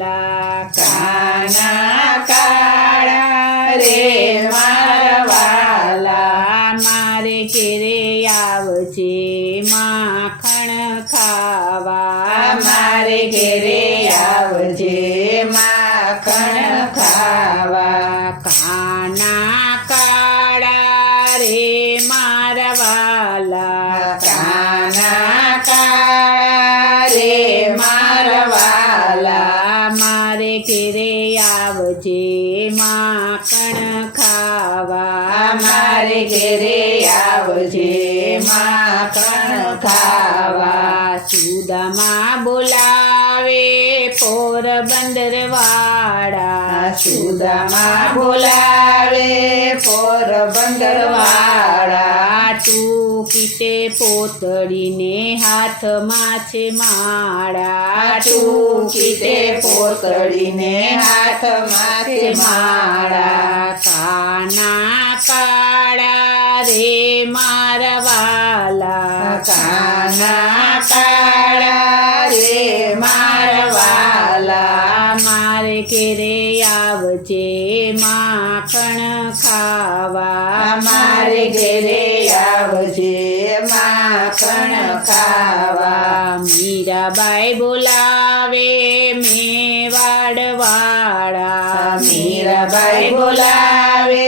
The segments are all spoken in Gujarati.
વાલા કાના કાળા રે મારા વાલા મારે ઘેરે આવજે માખણ ખાવા મારે ઘેરે આવજે માખણ ખાવા કાના કાળા રે મારા વાલા કાના કાળા રે મારા વાલા મારે ઘેરે આવજે માખણ ખાવા મારે ઘેરે આવજે માખણ ખાવા સુદામા બોલાવે પોરબંદર વાળા સુદામા બોલાવે પોરબંદર વાળા તું કીતે પોતળીને હાથમાં છે માળા તું કીતે પોતળીને હાથમાં છે માળા કાના કાળા રે મારા વાલા કાના કાળા રે મારા વાલા મારે ઘેરે આવજે માખણ ખાવા મારે ઘેરે આવજે માખણ ખાવા મીરાબાઈ બોલાવે મેવાડ વાળા મીરાબાઈ બોલાવે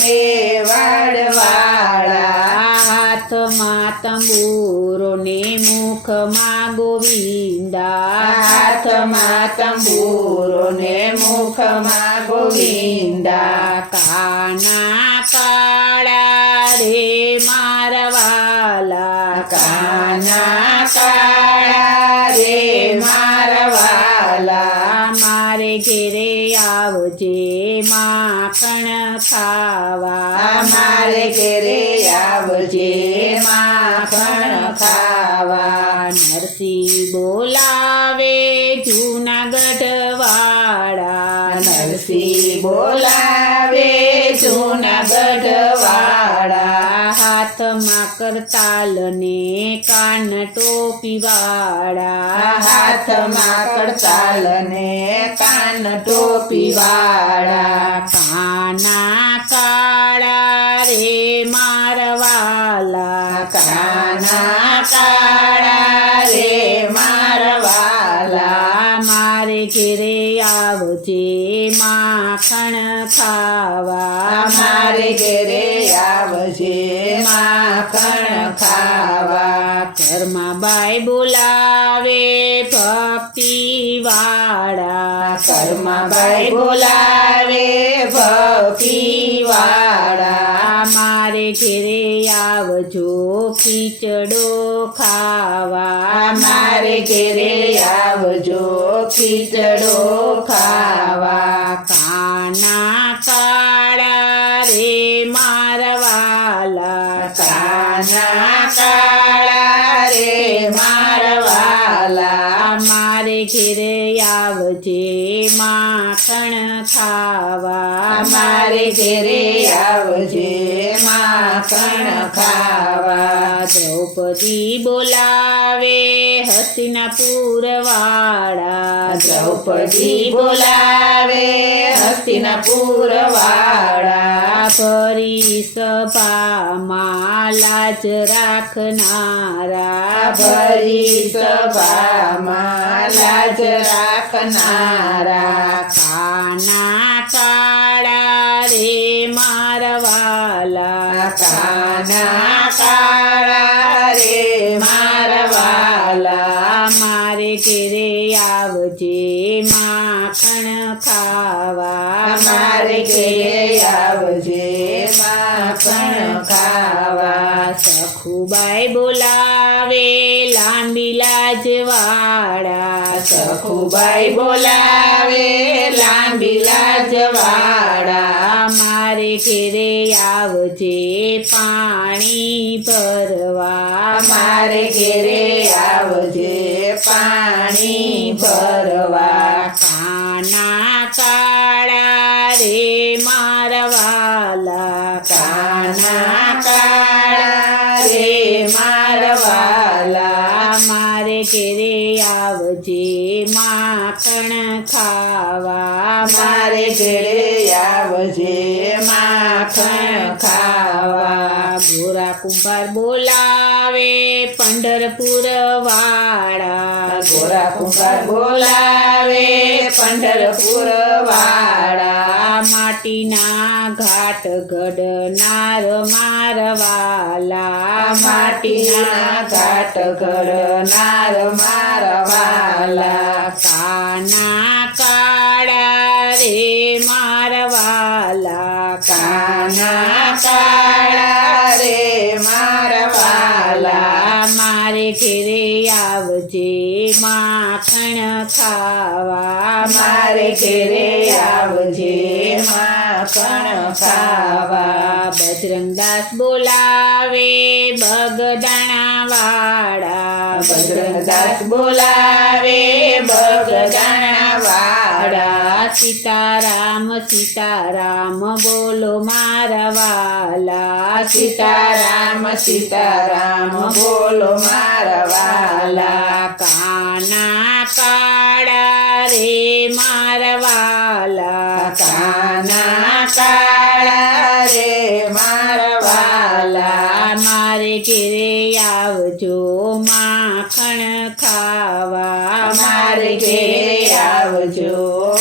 મેવાડ વાળા હાથમાં તંબુરો ને મુખમાં ગોવિંદા હાથમાં તંબુરો ને મુખમાં ગોવિંદા કાના કાળા રે મારા વાલા કાના કાળા રે મારા વાલા મારે ઘેરે આવજે માખણ ખાવા મારે ઘેરે આવજે માખણ ખાવા નરસિંહ બોલાવે જૂનાગઢ વાળા નરસિંહ બોલાવે જૂનાગઢ વાળા હાથમાં કરતાલ ને કાન ટોપી વાળા હાથમાં કરતાલ ને કાન ટોપી વાળા કાના કાળા રે મારા વાલા કાના કાળા રે મારા વાલા મારે ઘેરે આવજે માખણ ખાવા મારે ઘેરે આવજે માખણ ખાવા ઘરમાં બાઈ બોલાવે ભક્તિ વાળા ઘરમાં બાઈ બોલાવે ભક્તિ વાળા મારે ઘેરે આવજો ખીચડો ખાવા મારે ઘેરે આવજો ખીચડો ખાવા કાના કાળા રે મારા વાલા કાના કાળા રે મારા વાલા મારે ઘેરે આવજે માખણ ખાવા મારે ઘેરે આવજે માખણ ખાવા દ્રૌપદી બોલાવે હસ્તિનાપુર વાળા દ્રૌપદી બોલાવે હસ્તિનાપુર વાળા ફરી સભામાં લાજ રાખનારા ભરી સભામાં લાજ રાખનારા કાના કાળા રે મારા વાલા કાના કાળા રે મારા વાલા મારે ઘેરે આવજે માખણ ખાવા મારે ઘેરે આવજે માખણ ખાવા સખુબાઈ બોલાવે લાંબી લાજ વાળા સખુબાઈ બોલાવે લાંબી લાજ વાળા મારે ઘેરે આવજે પાણી ભરવા મારે ઘેરે આવજે પાણી ભરવા કાના કાળા રે મારા વાલા કાના કાળા રે મારા વાલા મારે ઘેરે આવજે માખણ માખણ ખાવા મારે ઘરે આવજે માખણ ખાવા ગોરા કુંભાર બોલાવે પંઢરપુર વાળા ગોરા કુંભાર બોલાવે પંઢરપુર વાળા માટીના ઘાટ ઘડનાર મારવાલા માટીના ઘાટ ઘડનાર મારવાલા કાના કાળા રે મારવાલા કાના કાળા રે મારવાલા મારે ઘેરે આવજે માખણ ખાવા મારે ઘેરે આવજે માખણ ખાવા બજરંગદાસ બોલાવે બગદાણા વાળા બજરંગદાસ બોલાવે બગદાણા વાળા સીતારામ સીતારામ બોલો મારવાલા સીતારામ સીતારામ બોલો મારવાલા કાના કાળા રે મારવાલા કાના કાળા રે મારવાલા મારે ઘેરે આવજો માખણ ખાવા મારે ઘેરે આવજો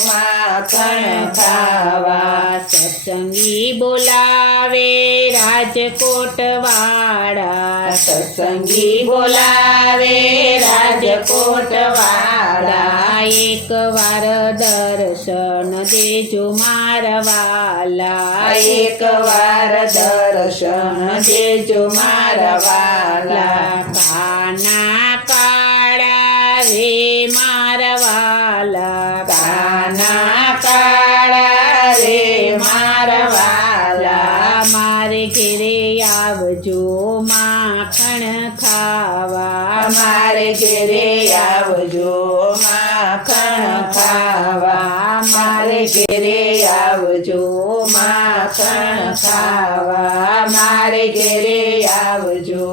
માખણ ખાવા સત્સંગી બોલાવે રાજકોટ વાળા સત્સંગી બોલાવે રાજકોટ વાળા એક વાર દર્શન દેજો મારવાલા એક વાર દર્શન દેજો મારવાલા કાના કાળા રે મારવાલા કાના કાળા રે મારવાલા મારે ઘેરે આવજો માખણ ખાવા મારે ઘેરે આવજો માખણ ખાવા મારે ઘેરે આવજો માખણ ખાવા મારે ઘેરે આવજો